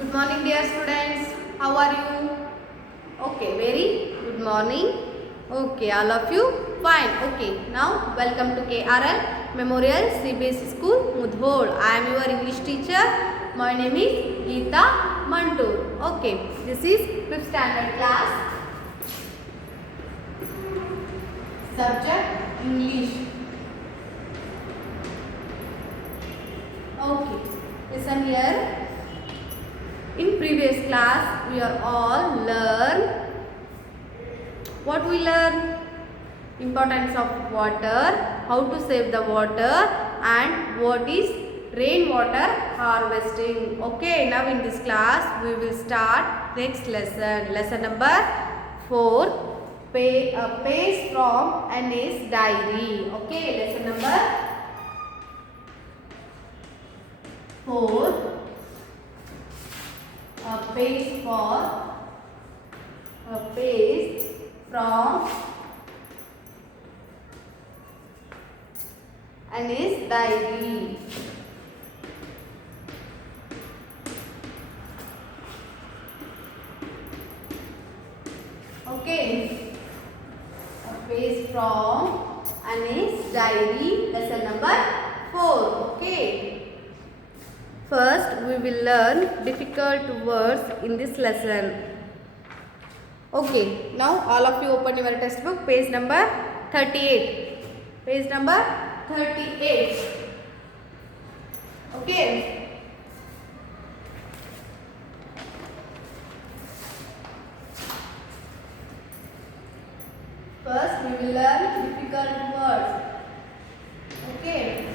Good morning, dear students. How are you? Okay, very good morning. Okay, all of you fine. Okay, now welcome to KRL Memorial CBSE School, Mudhol. I am your English teacher. My name is Geeta Mantur. Okay, this is 5th standard class. Subject English. Okay, listen here. In previous class, we are all learn what we learn: importance of water, how to save the water, and what is rainwater harvesting. Okay, now in this class we will start next lesson. Lesson number 4. A page from Annie's diary. Okay, lesson number 4. A page from Annie's diary. Okay, a page from Annie's diary, lesson number 4. Okay. First, we will learn difficult words in this lesson. Okay, now all of you open your textbook, page number 38. Page number 38. Okay. First, we will learn difficult words. Okay.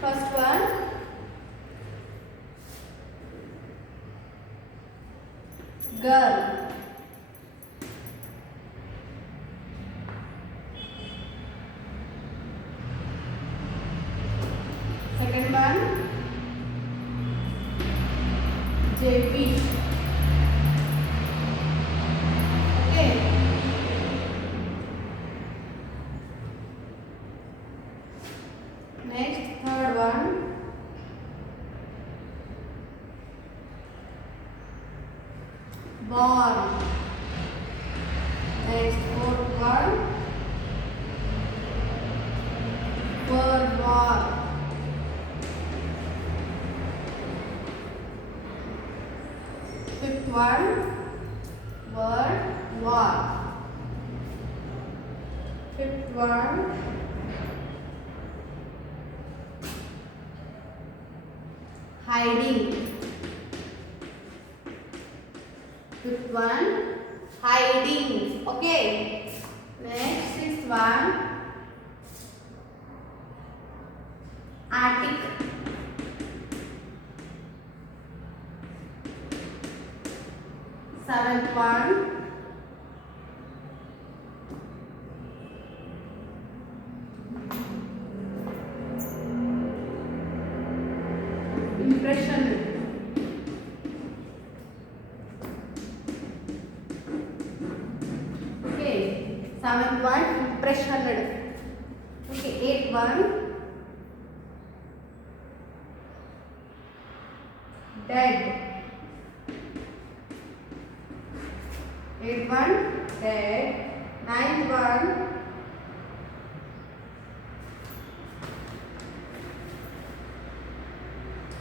First one. Girl. Second one, JP. Okay. Next, third one, born. Next, fourth one, word war. Fifth one, word war. Fifth one, hiding. Fifth one, hiding. Okay. Next, sixth one, attic. Seventh one, impression. Okay, seventh one, impressioned. Okay, eighth one, dead. Eighth one, dead. Ninth one,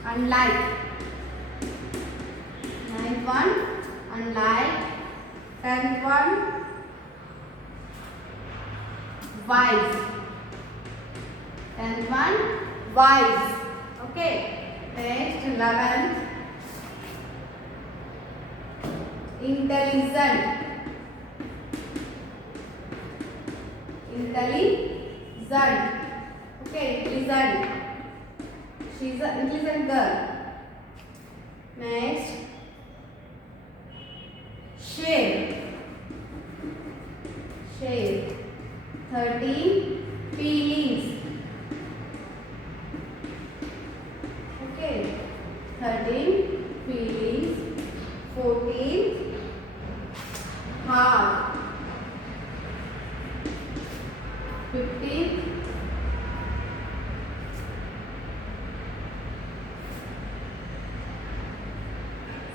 unlike. Ninth one, unlike. Tenth one, wise. Tenth one, wise. Okay. Next, 11th, intelligent. Intelligent. Okay, intelligent. She is an intelligent girl. Next, share. Share. 13, feelings. Okay. 13, feelings. 14, half. 15,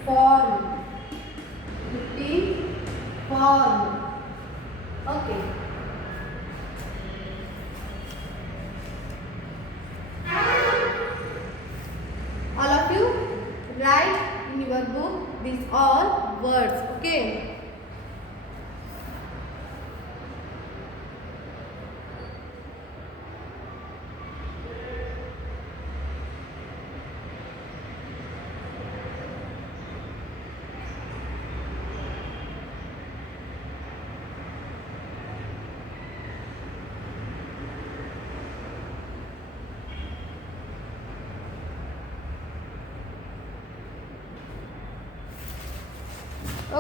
form. 15. Form. Okay. All of you write in your book these all words. Okay.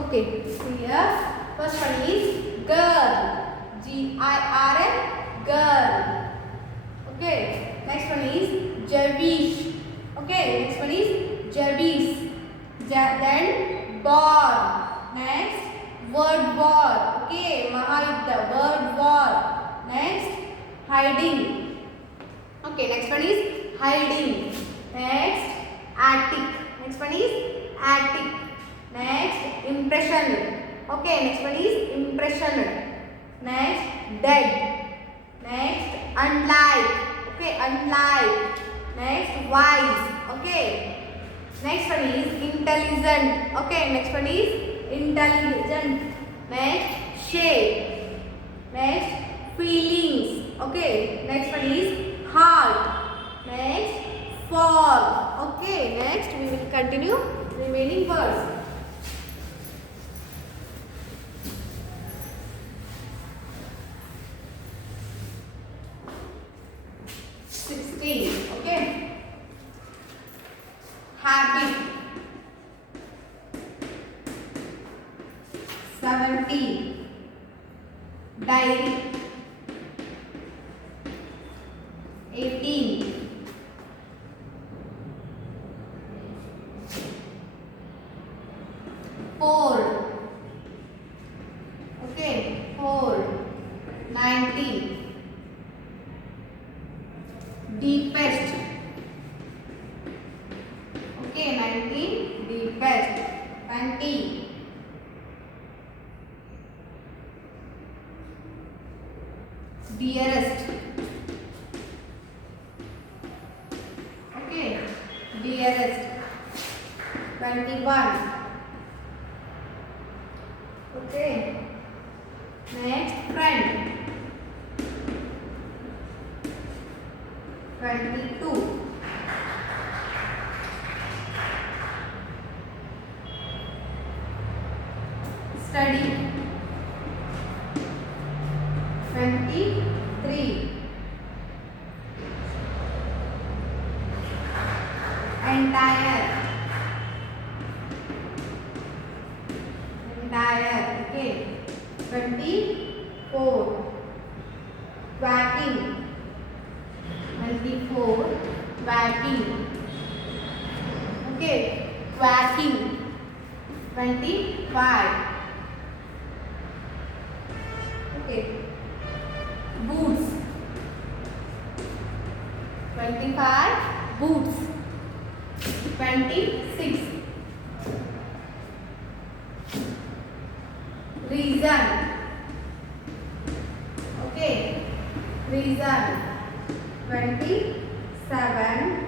Okay, see here. First one is girl. Girl. Girl. Okay. Next one is Jervish. Okay. Next one is Jervis. Then ball. Next word war. Okay. Mahayuddha. Word war. Next hiding. Okay. Next one is hiding. Next attic. Next one is attic. Next impression. Okay, next one is impression. Next dead. Next unlike. Okay, unlike. Next wise. Okay. Next one is intelligent. Okay, next one is intelligent. Next shape. Next feelings. Okay, next one is heart. Next fall. Okay, next we will continue remaining words. 16. Okay. Habit. 17. Diary. 18. Fold. Okay. Fold. 19. Deepest. Okay, 19. Deepest. 20. Dearest. Okay, dearest. 21. Okay. Next, friend. 22. Study. 23. Entire. Entire. Okay. 24. Quacking. 24. Quacking. Okay. Quacking. 25. Okay. Boots. 25. Boots. 26. Reason. Okay. Reason. 27.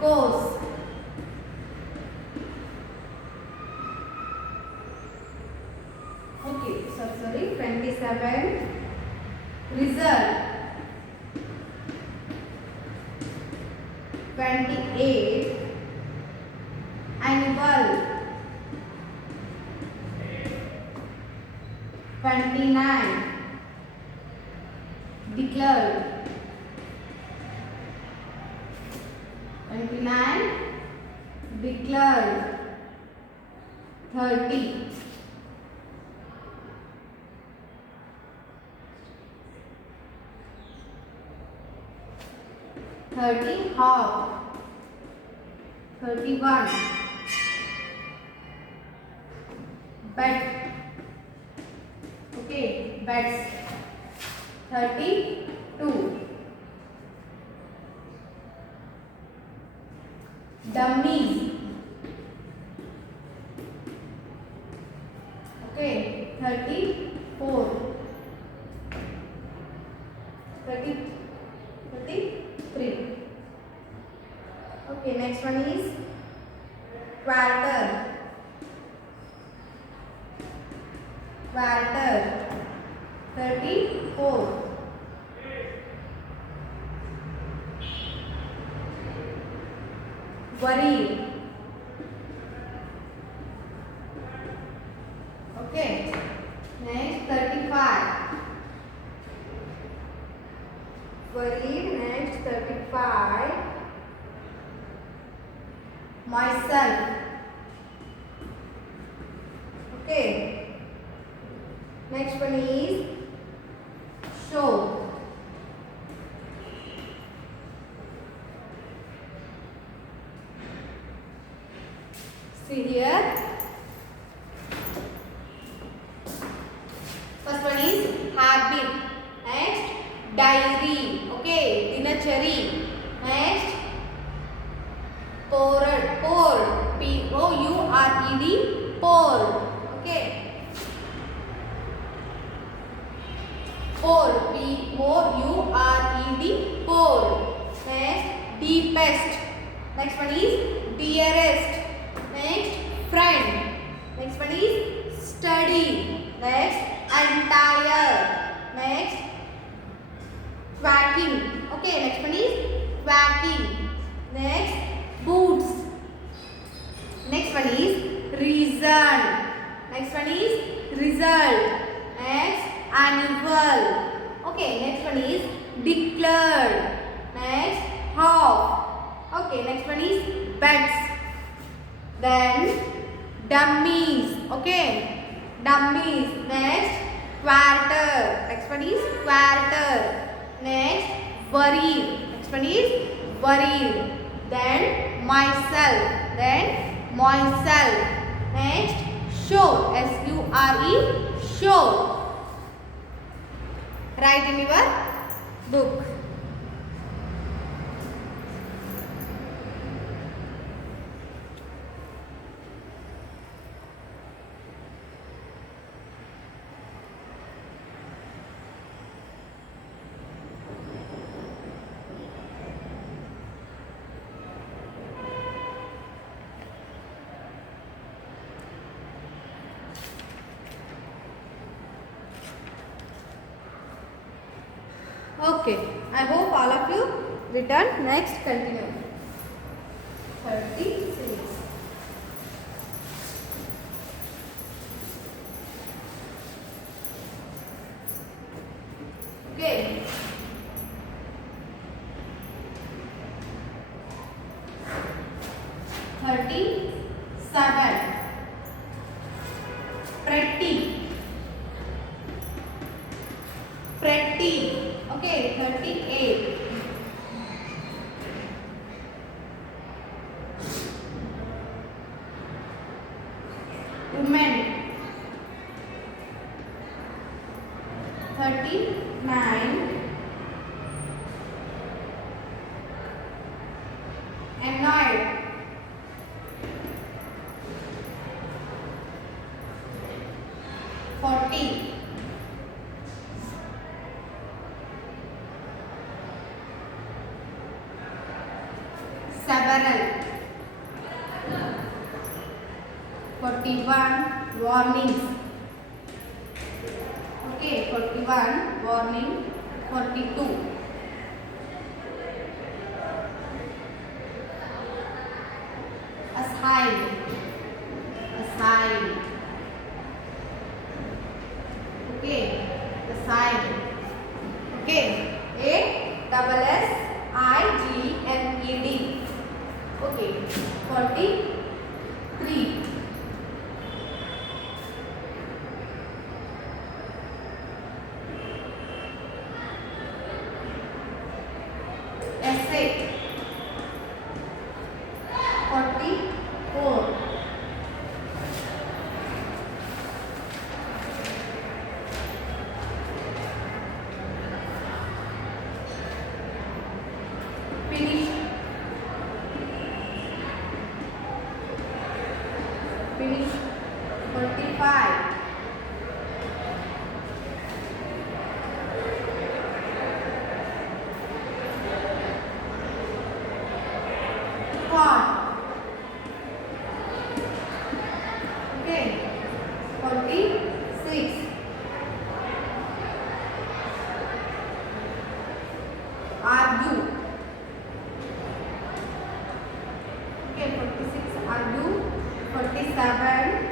Course. Okay. Sorry. 27. Result. 28. Annual. 29. Declared. 29. Declared. 30. 30. Half. 31. Bed. Okay, beds. 32. Dummies. 34, 33. Okay, next one is quarter. Quarter, 34. Worry. Okay, next 35. Worried. Next 35. Myself. Okay, next one is show. See here. First one is habit. Next, diary. Okay, dinachari. Next, poured. Poured. P-O-U-R-E-D. Poured. Okay. Poured. P-O-U-R-E-D. Poured. Next, deepest. Next one is dearest. Next, friend. Next one is study. Next, entire. Next, quacking. Okay, next one is quacking. Next, boots. Next one is reason. Next one is result. Next, annual. Okay, next one is declared. Next, half. Okay, next one is bets. Then dummies. Okay, dummies. Next, quarter. Next one is quarter. Next, worried. Next one is worried. Then myself. Then myself. Next, show. S-U-R-E. Show. Write in your book. Okay, I hope all of you return. Next, continue. 36. Okay. 37. Pretty. Pretty. Okay, 38. Women. 39. Annoyed. 40. Several. 41. Warnings. Okay, 41. Warning. 42. Aside. Aside. Okay, aside. Okay, A-S-S-I-G-N-E-D. Okay, 43. Essay. 44. Finish. Finish. 45. 27.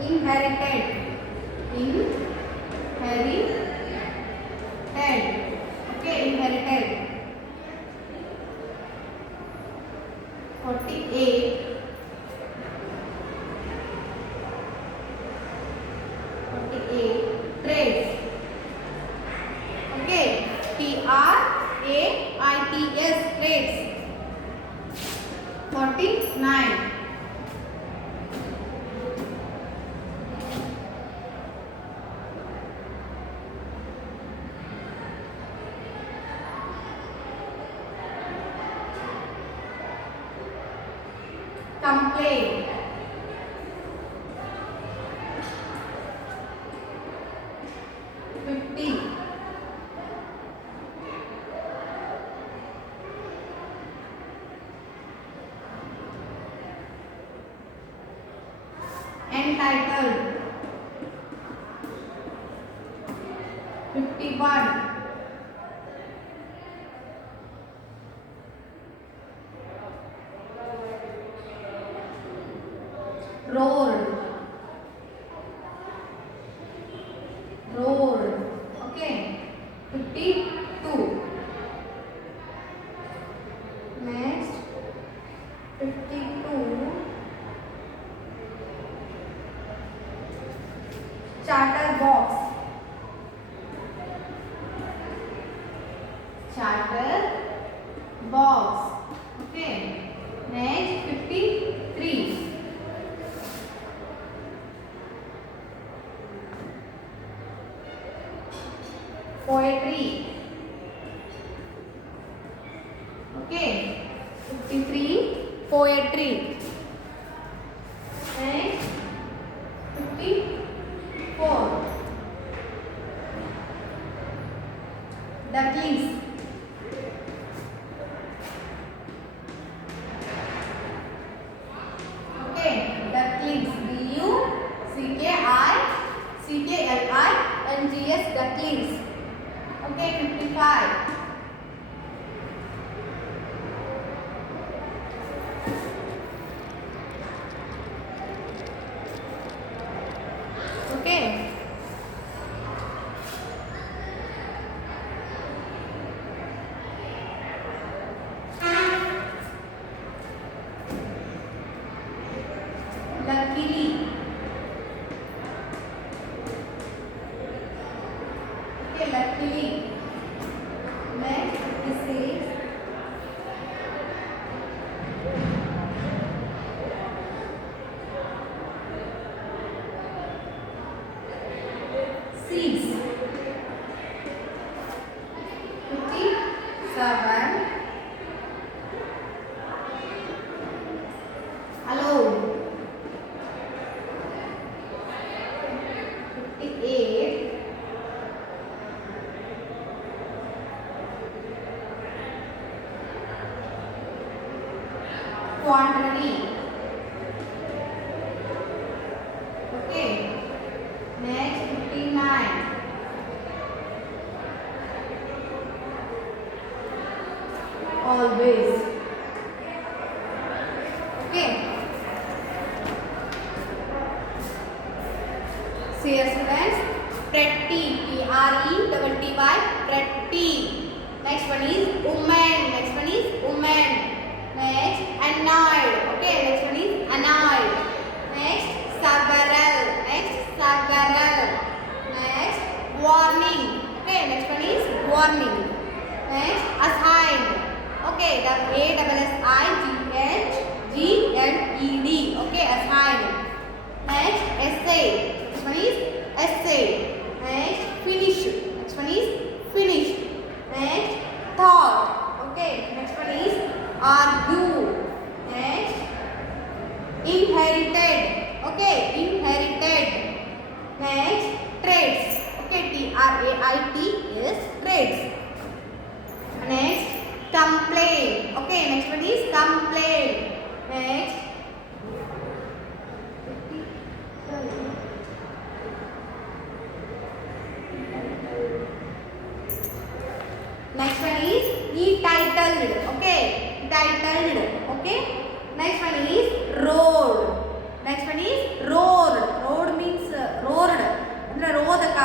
Inherited. Inherited. Okay, inherited. 48. 48. Traits. Okay, TRAITS. Traits. 49. Complain. 50. Entitled. 51. Rolled. Rolled. Okay. 52. Next. 52. Chatterbox. Chatterbox. Okay. Next. 53. Poetry. Okay. 53. Poetry. Next. 54. Ducklings. Okay. Ducklings. DUCKICKLINGS. Ducklings. Okay. 55. Okay. Luckily. Okay, luckily. Next, this is seeds. 57. Alone. 58. Quantity. Okay. Next, 59. Always. Okay. See you students. Pretty. PRETTY. Pretty. Next one is woman. Next one is woman. Next, annoyed. Okay. Next one is annoyed. Next, several. Next, several. Next, warning. Okay. Next one is warning. Next, assigned. Okay. ASSIGNED. Okay. Assigned. Next, essay. Next one is essay. Next, finish. Next one is finished. Next, thought. Okay. Next one is argue. Next, inherited. Okay. Inherited. Next, traits. Okay. TRAITS. Traits. Next, complain. Okay. Next one is complain. Next, next one is e-titled. Okay, titled. Okay. Next one is road. Next one is roared. Road means roared. ಅಂದ್ರೆ ರೋದಕ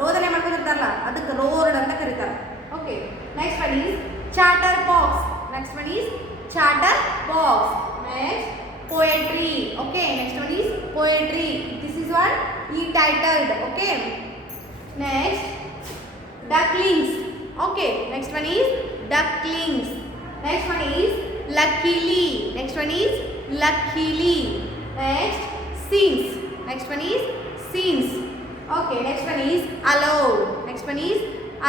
ರೋದನೆ ಮಾಡ್ಕೊಂಡಿರ್ತಾರಲ್ಲ ಅದಕ್ಕೆ ರೋರ್ಡ್ ಅಂತ ಕರೀತಾರೆ. Okay. Next one is chatter box. Next one is chatter box. Next poetry. Okay, next one is poetry. This is one e-titled. Okay. Next ducklings. Okay, next one is ducklings. Next one is luckily. Next one is luckily. Next scenes. Next one is scenes. Okay, next one is allowed. Next one is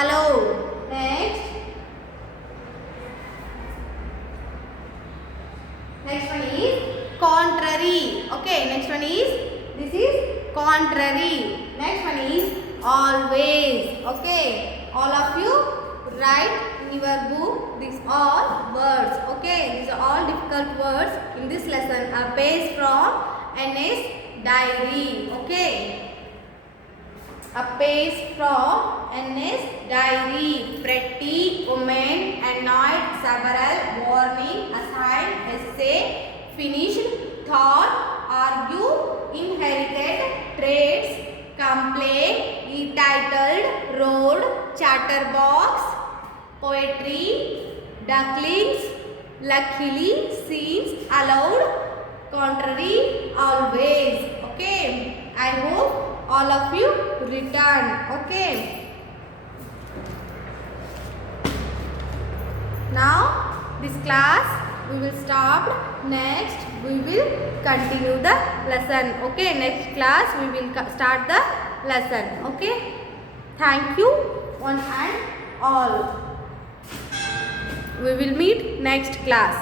allowed. Next one is contrary. Okay, next one is this is contrary. Next one is always. Okay, all of you write in your book these all words. Okay, these are all difficult words in this lesson are based from NS diary. Okay, a page from NS diary. Pretty woman annoyed, several warning, assign, essay, finished, thought, argue, inherited, traits, complain, e-titled, road, chatterbox, poetry, ducklings, luckily, scenes, allowed, contrary, always. Okay, I hope all of you return. Okay, now this class we will stop. Next we will continue the lesson. Okay, next class we will start the lesson. Okay, thank you one and all. We will meet next class.